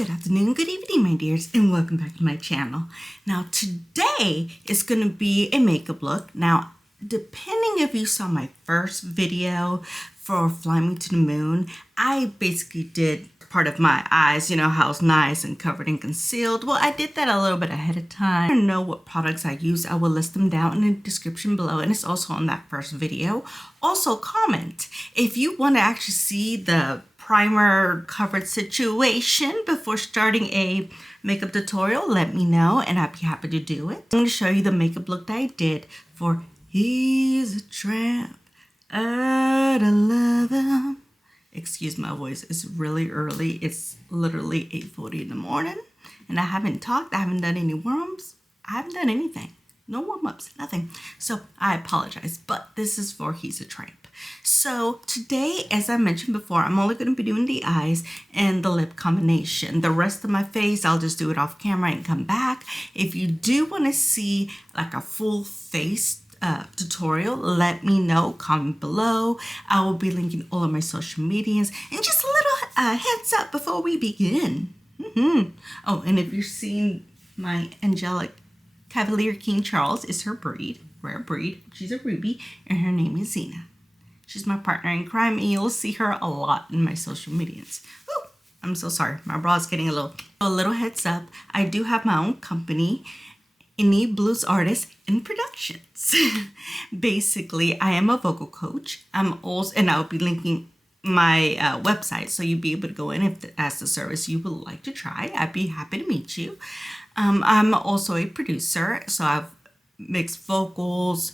Good afternoon, good evening, my dears, and welcome back to my channel. Now, today is going to be a makeup look. Now, depending if you saw my first video for Fly Me to the Moon, I basically did part of my eyes, you know, how it's nice and covered and concealed. Well, I did that a little bit ahead of time. If you know what products I use, I will list them down in the description below, and it's also on that first video. Also, comment if you want to actually see the primer covered situation before starting a makeup tutorial. Let me know and I'd be happy to do it. I'm going to show you the makeup look that I did for He's a Tramp, I love him. Excuse my voice, it's really early. It's literally 8:40 in the morning and I haven't talked, I haven't done any warm-ups, I haven't done anything. No warm-ups, nothing. So I apologize, but this is for He's a Tramp. So today, as I mentioned before, I'm only going to be doing the eyes and the lip combination. The rest of my face, I'll just do it off camera and come back. If you do want to see like a full face tutorial, let me know, comment below. I will be linking all of my social medias. And just a little heads up before we begin. Oh, and if you're seeing my angelic Cavalier King Charles, is her breed, rare breed. She's a ruby and her name is Xena. She's my partner in crime and you'll see her a lot in my social medias. Ooh, I'm so sorry. My bra is getting a little heads up. I do have my own company, Enid Blues Artists and Productions. Basically, I am a vocal coach. I'm also, and I'll be linking my website so you'll be able to go in if that's the service you would like to try. I'd be happy to meet you. I'm also a producer, so I've mixed vocals.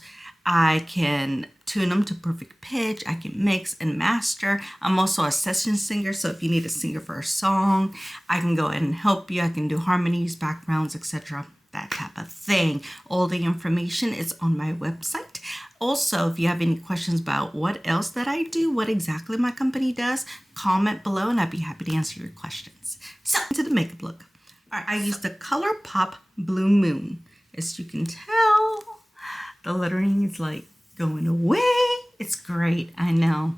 I can tune them to perfect pitch. I can mix and master. I'm also a session singer, so if you need a singer for a song, I can go ahead and help you. I can do harmonies, backgrounds, etc. That type of thing. All the information is on my website. Also, if you have any questions about what else that I do, what exactly my company does, comment below and I'd be happy to answer your questions. So, to the makeup look. All right, I used the ColourPop Blue Moon. As you can tell, the lettering is like going away. It's great, I know.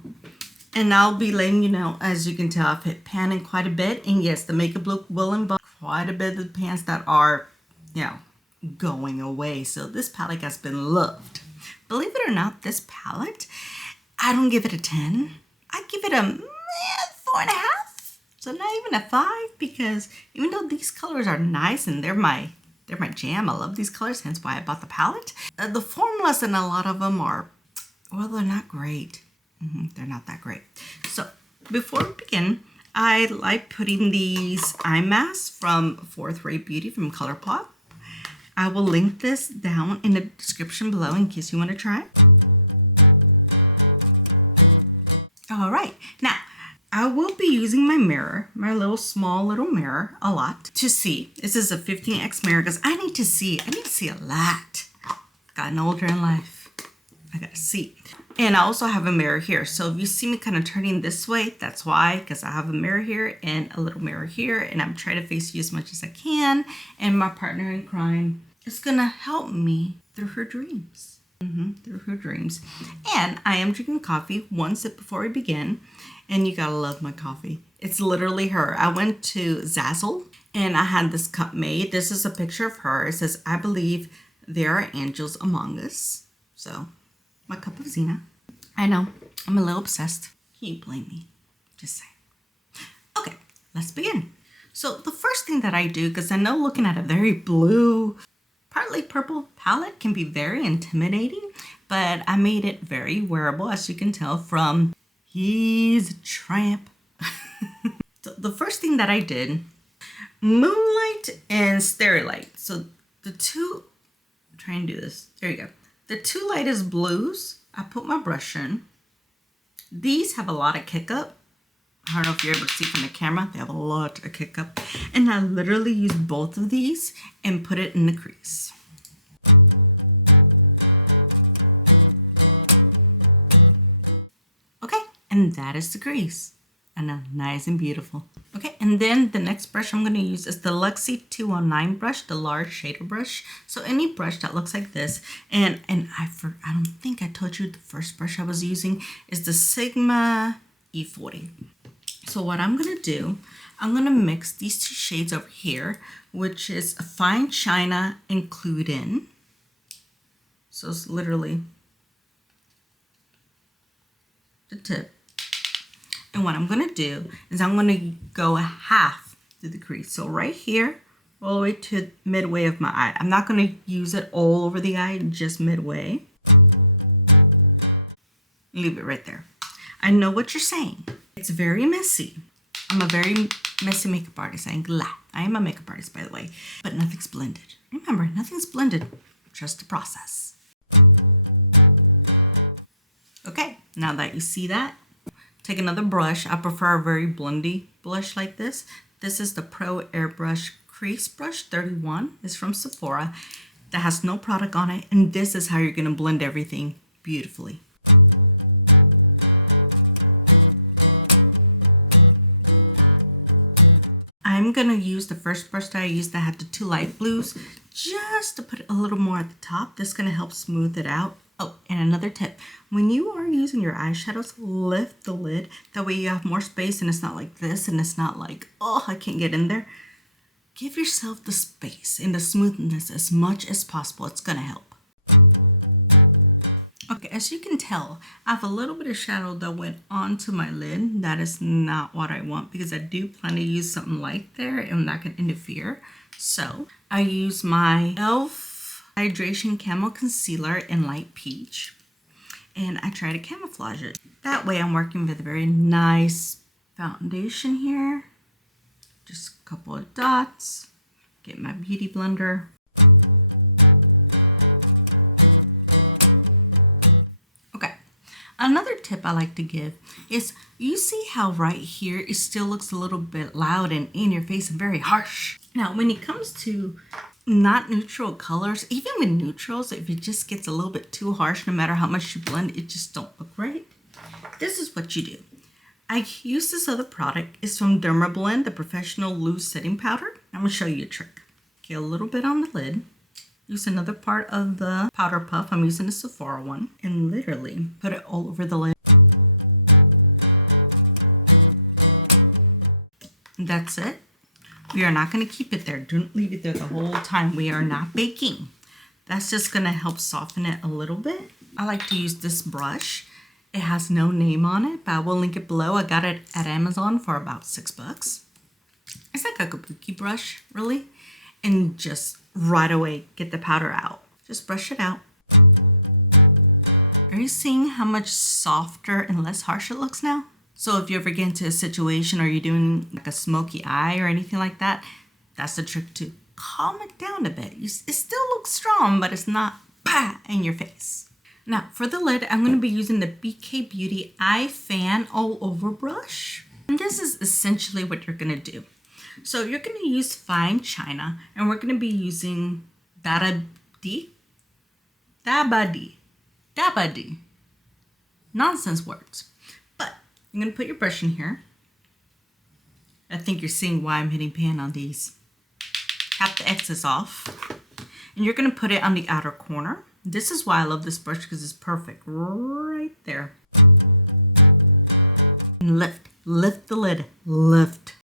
And I'll be letting you know, as you can tell, I've hit panning quite a bit. And yes, the makeup look will involve quite a bit of the pans that are, you know, going away. So this palette has been loved. Believe it or not, this palette, I don't give it a 10. I give it a 4.5. So not even a 5, because even though these colors are nice and they're my jam, I love these colors, hence why I bought the palette. The formulas in a lot of them are, well, they're not great. They're not that great. So before we begin, I like putting these eye masks from Fourth Ray Beauty from ColourPop. I will link this down in the description below in case you want to try it. All right, now I will be using my mirror, my small little mirror, a lot to see. This is a 15x mirror because I need to see a lot. Gotten older in life, I gotta see. And I also have a mirror here. So if you see me kind of turning this way, that's why, because I have a mirror here and a little mirror here, and I'm trying to face you as much as I can. And my partner in crime is gonna help me through her dreams. Through her dreams. And I am drinking coffee, one sip before we begin. And you gotta love my coffee. It's literally her. I went to Zazzle and I had this cup made. This is a picture of her. It says, I believe there are angels among us. So, my cup of Xena. I know, I'm a little obsessed. Can you blame me? Just saying. Okay, let's begin. So the first thing that I do, because I know looking at a very blue, partly purple palette can be very intimidating, but I made it very wearable, as you can tell from He's a Tramp. So the first thing that I did, Moonlight and Starry Light. So the two, try and do this. There you go. The two lightest blues, I put my brush in. These have a lot of kick up. I don't know if you're able to see from the camera. They have a lot of kick up. And I literally use both of these and put it in the crease. Okay, and that is the crease. And nice and beautiful. Okay, and then the next brush I'm going to use is the Luxie 209 brush, the large shader brush. So any brush that looks like this, and I don't think I told you the first brush I was using is the Sigma E40. So what I'm going to do, I'm going to mix these two shades over here, which is a Fine China Include In. So it's literally the tip. And what I'm going to do is I'm going to go half to the crease. So right here, all the way to midway of my eye. I'm not going to use it all over the eye, just midway. Leave it right there. I know what you're saying. It's very messy. I'm a very messy makeup artist. I ain't gonna lie. I am a makeup artist, by the way. But nothing's blended. Remember, nothing's blended. Trust the process. Okay, now that you see that, take another brush. I prefer a very blendy blush like this. This is the Pro Airbrush Crease Brush 31. It's from Sephora. That has no product on it. And this is how you're gonna blend everything beautifully. I'm gonna use the first brush that I used that had the two light blues just to put a little more at the top. This is gonna help smooth it out. Oh, and another tip, when you are using your eyeshadows, lift the lid. That way you have more space and it's not like this and it's not like, oh, I can't get in there. Give yourself the space and the smoothness as much as possible. It's gonna help. Okay, as you can tell, I have a little bit of shadow that went onto my lid. That is not what I want because I do plan to use something light there and that can interfere. So I use my e.l.f. Hydration Camo Concealer in Light Peach. And I try to camouflage it. That way I'm working with a very nice foundation here. Just a couple of dots. Get my beauty blender. Another tip I like to give is, you see how right here it still looks a little bit loud and in your face and very harsh. Now, when it comes to not neutral colors, even with neutrals, if it just gets a little bit too harsh, no matter how much you blend, it just don't look right. This is what you do. I use this other product. It's from Dermablend, the Professional Loose Setting Powder. I'm gonna show you a trick. Get a little bit on the lid. Use another part of the powder puff. I'm using the Sephora one. And literally put it all over the lid. That's it. We are not going to keep it there. Don't leave it there the whole time. We are not baking. That's just going to help soften it a little bit. I like to use this brush. It has no name on it, but I will link it below. I got it at Amazon for about $6. It's like a kabuki brush, really. And just right away get the powder out. Just brush it out. Are you seeing how much softer and less harsh it looks now? So if you ever get into a situation or you're doing like a smoky eye or anything like that, that's the trick to calm it down a bit. It still looks strong, but it's not in your face. Now for the lid, I'm going to be using the BK Beauty Eye Fan All Over brush. And this is essentially what you're going to do. So you're going to use Fine China, and we're going to be using Dabadi. Nonsense words. But I'm going to put your brush in here. I think you're seeing why I'm hitting pan on these. Tap the excess off. And you're going to put it on the outer corner. This is why I love this brush, because it's perfect right there. And lift the lid, lift.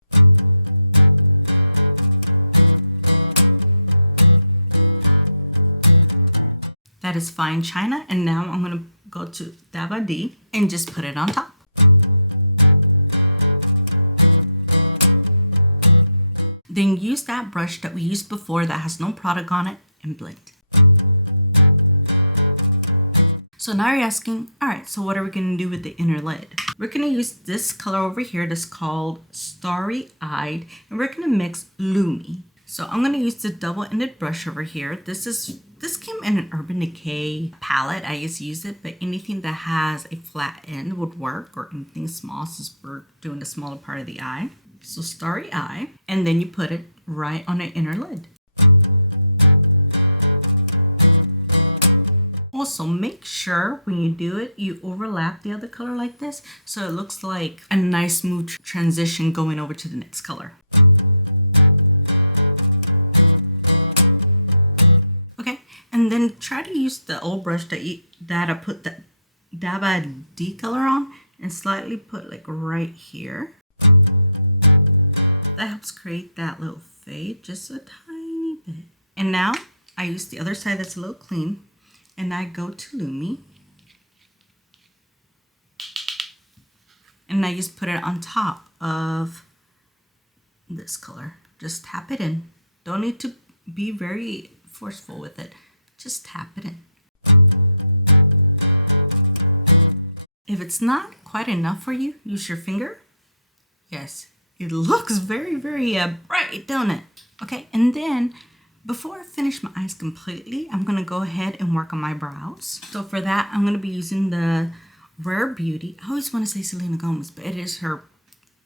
That is Fine China, and now I'm going to go to Dabadi and just put it on top. Then use that brush that we used before that has no product on it and blend. So now you're asking, all right, so what are we going to do with the inner lid? We're going to use this color over here that's called Starry Eyed, and we're going to mix Lumi. So I'm going to use the double-ended brush over here. This came in an Urban Decay palette. I just use it, but anything that has a flat end would work, or anything small since we're doing the smaller part of the eye. So Starry Eye, and then you put it right on the inner lid. Also, make sure when you do it, you overlap the other color like this, so it looks like a nice smooth transition going over to the next color. Okay, and then try to use the old brush that I put the Dabadi color on, and slightly put like right here. That helps create that little fade just a tiny bit. And now I use the other side that's a little clean, and I go to Lumi, and I just put it on top of this color. Just tap it in. Don't need to be very forceful with it. Just tap it in. If it's not quite enough for you, use your finger. Yes, it looks very, very bright, don't it? Okay, and then before I finish my eyes completely, I'm going to go ahead and work on my brows. So for that, I'm going to be using the Rare Beauty. I always want to say Selena Gomez, but it is her.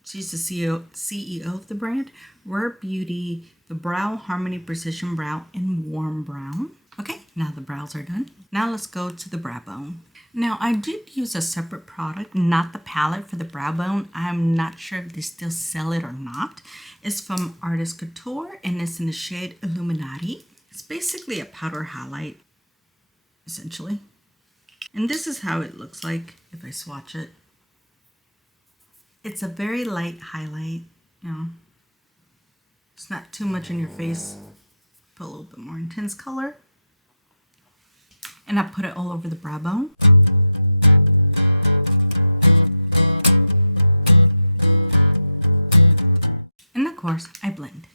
She's the CEO of the brand. Rare Beauty, the Brow Harmony Precision Brow in Warm Brown. Okay, now the brows are done. Now let's go to the brow bone. Now I did use a separate product, not the palette for the brow bone. I'm not sure if they still sell it or not. It's from Artist Couture and it's in the shade Illuminati. It's basically a powder highlight, essentially. And this is how it looks like if I swatch it. It's a very light highlight, you know. It's not too much in your face. Put a little bit more intense color. And I put it all over the brow bone. And of course, I blend.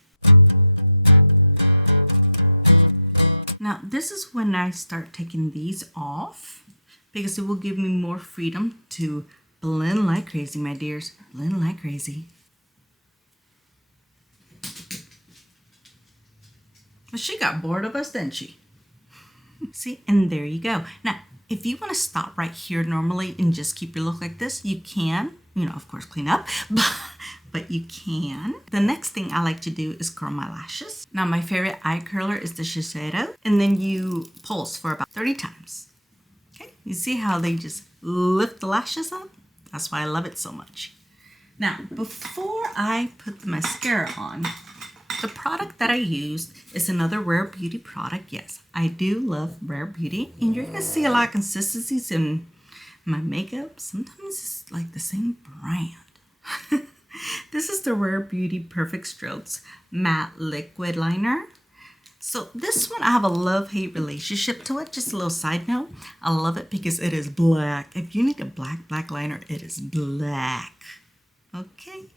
Now, this is when I start taking these off because it will give me more freedom to blend like crazy, my dears. Blend like crazy. Well, she got bored of us, didn't she? See, and there you go. Now, if you want to stop right here normally and just keep your look like this, you can. You know, of course, clean up, but you can. The next thing I like to do is curl my lashes. Now, my favorite eye curler is the Shiseido, and then you pulse for about 30 times. Okay, you see how they just lift the lashes up? That's why I love it so much. Now, before I put the mascara on, the product that I used is another Rare Beauty product. Yes, I do love Rare Beauty. And you're going to see a lot of consistencies in my makeup. Sometimes it's like the same brand. This is the Rare Beauty Perfect Strokes Matte Liquid Liner. So this one, I have a love-hate relationship to it. Just a little side note. I love it because it is black. If you need a black liner, it is black. Okay?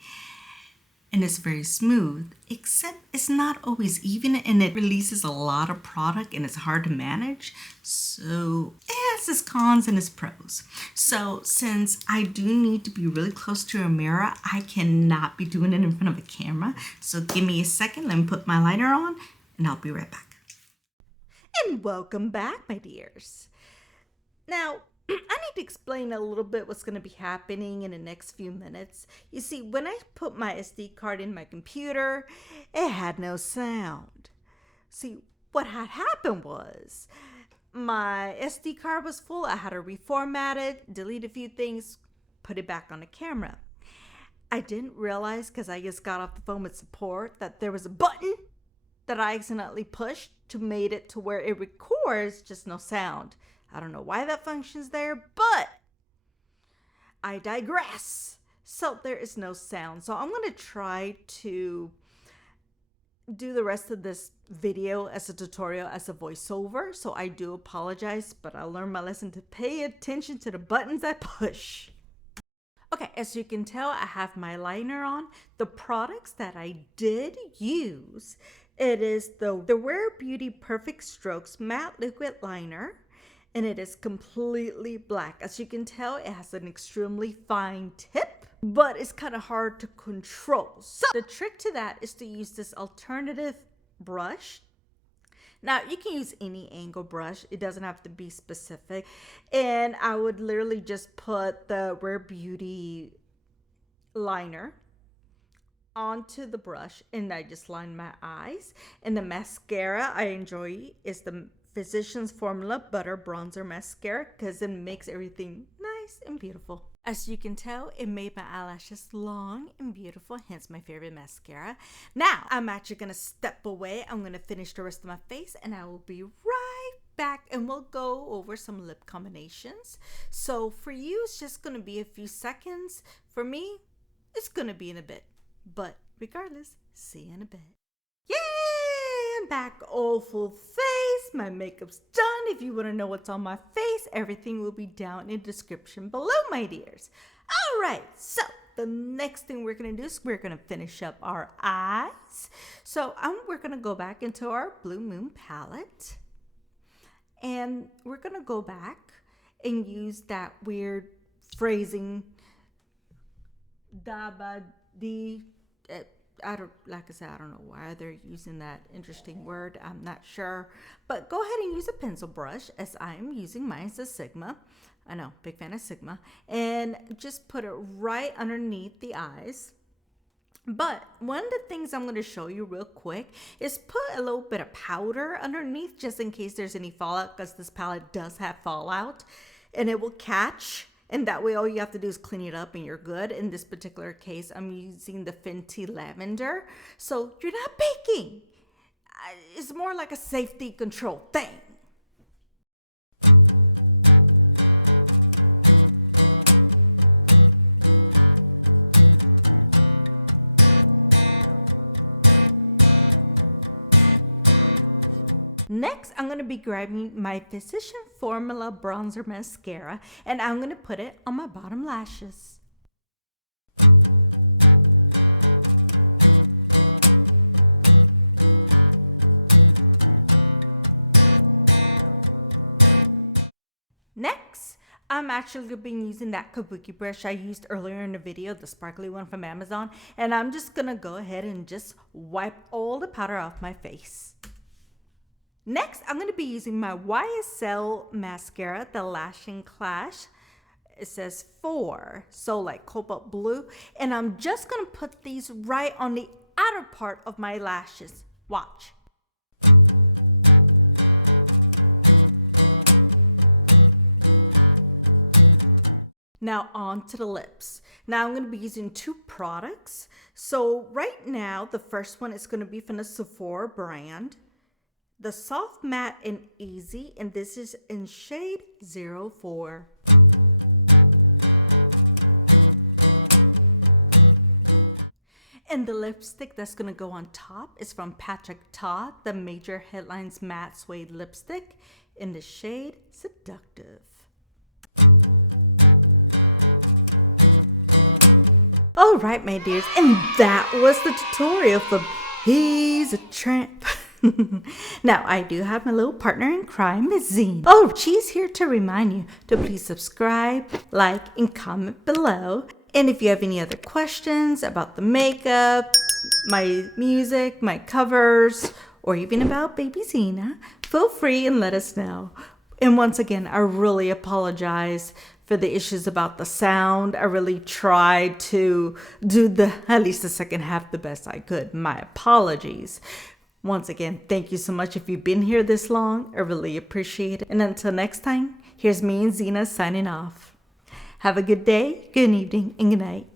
And it's very smooth, except it's not always even, and it releases a lot of product and it's hard to manage. So it has its cons and its pros. So since I do need to be really close to a mirror, I cannot be doing it in front of a camera. So give me a second, let me put my liner on and I'll be right back. And welcome back, my dears. Now, I need to explain a little bit what's going to be happening in the next few minutes. You see, when I put my SD card in my computer, it had no sound. See, what had happened was my SD card was full. I had to reformat it, delete a few things, put it back on the camera. I didn't realize, because I just got off the phone with support, that there was a button that I accidentally pushed to make it to where it records just no sound. I don't know why that functions there, but I digress. So there is no sound. So I'm going to try to do the rest of this video as a tutorial, as a voiceover. So I do apologize, but I learned my lesson to pay attention to the buttons I push. Okay, as you can tell, I have my liner on. The products that I did use, it is the Rare Beauty Perfect Strokes Matte Liquid Liner. And it is completely black. As you can tell, it has an extremely fine tip, but it's kind of hard to control. So the trick to that is to use this alternative brush. Now, you can use any angle brush. It doesn't have to be specific. And I would literally just put the Rare Beauty liner onto the brush, and I just line my eyes. And the mascara I enjoy is the Physicians Formula Butter Bronzer Mascara because it makes everything nice and beautiful. As you can tell, it made my eyelashes long and beautiful, hence my favorite mascara. Now, I'm actually going to step away. I'm going to finish the rest of my face and I will be right back and we'll go over some lip combinations. So for you, it's just going to be a few seconds. For me, it's gonna be in a bit. But regardless, see you in a bit. Yay! I'm back all full face. My makeup's done. If you want to know what's on my face, everything will be down in the description below, my dears. All right, so the next thing we're going to do is we're going to finish up our eyes. So we're going to go back into our Blue Moon palette. And we're going to go back and use that weird phrasing, like I said, I don't know why they're using that interesting word. I'm not sure. But go ahead and use a pencil brush, as I am using mine as a Sigma. I know, big fan of Sigma. And just put it right underneath the eyes. But one of the things I'm going to show you real quick is put a little bit of powder underneath just in case there's any fallout, because this palette does have fallout. And it will catch. And that way all you have to do is clean it up and you're good. In this particular case, I'm using the Fenty Lavender. So you're not baking. It's more like a safety control thing. Next, I'm going to be grabbing my Physician Formula Bronzer Mascara, and I'm going to put it on my bottom lashes. Next, I'm actually going to be using that kabuki brush I used earlier in the video, the sparkly one from Amazon, and I'm just going to go ahead and just wipe all the powder off my face. Next, I'm going to be using my YSL mascara, the Lash and Clash. It says 4, so like cobalt blue. And I'm just going to put these right on the outer part of my lashes. Watch. Now on to the lips. Now I'm going to be using 2 products. So right now, the first one is going to be from the Sephora brand. The Soft Matte and Easy, and this is in shade 04. And the lipstick that's going to go on top is from Patrick Todd, the Major Headlines Matte Suede Lipstick in the shade Seductive. All right, my dears, and that was the tutorial from He's a Tramp. Now, I do have my little partner in crime, Miss Xena. Oh, she's here to remind you to please subscribe, like, and comment below. And if you have any other questions about the makeup, my music, my covers, or even about baby Xena, feel free and let us know. And once again, I really apologize for the issues about the sound. I really tried to do at least the second half the best I could. My apologies. Once again, thank you so much if you've been here this long. I really appreciate it. And until next time, here's me and Xena signing off. Have a good day, good evening, and good night.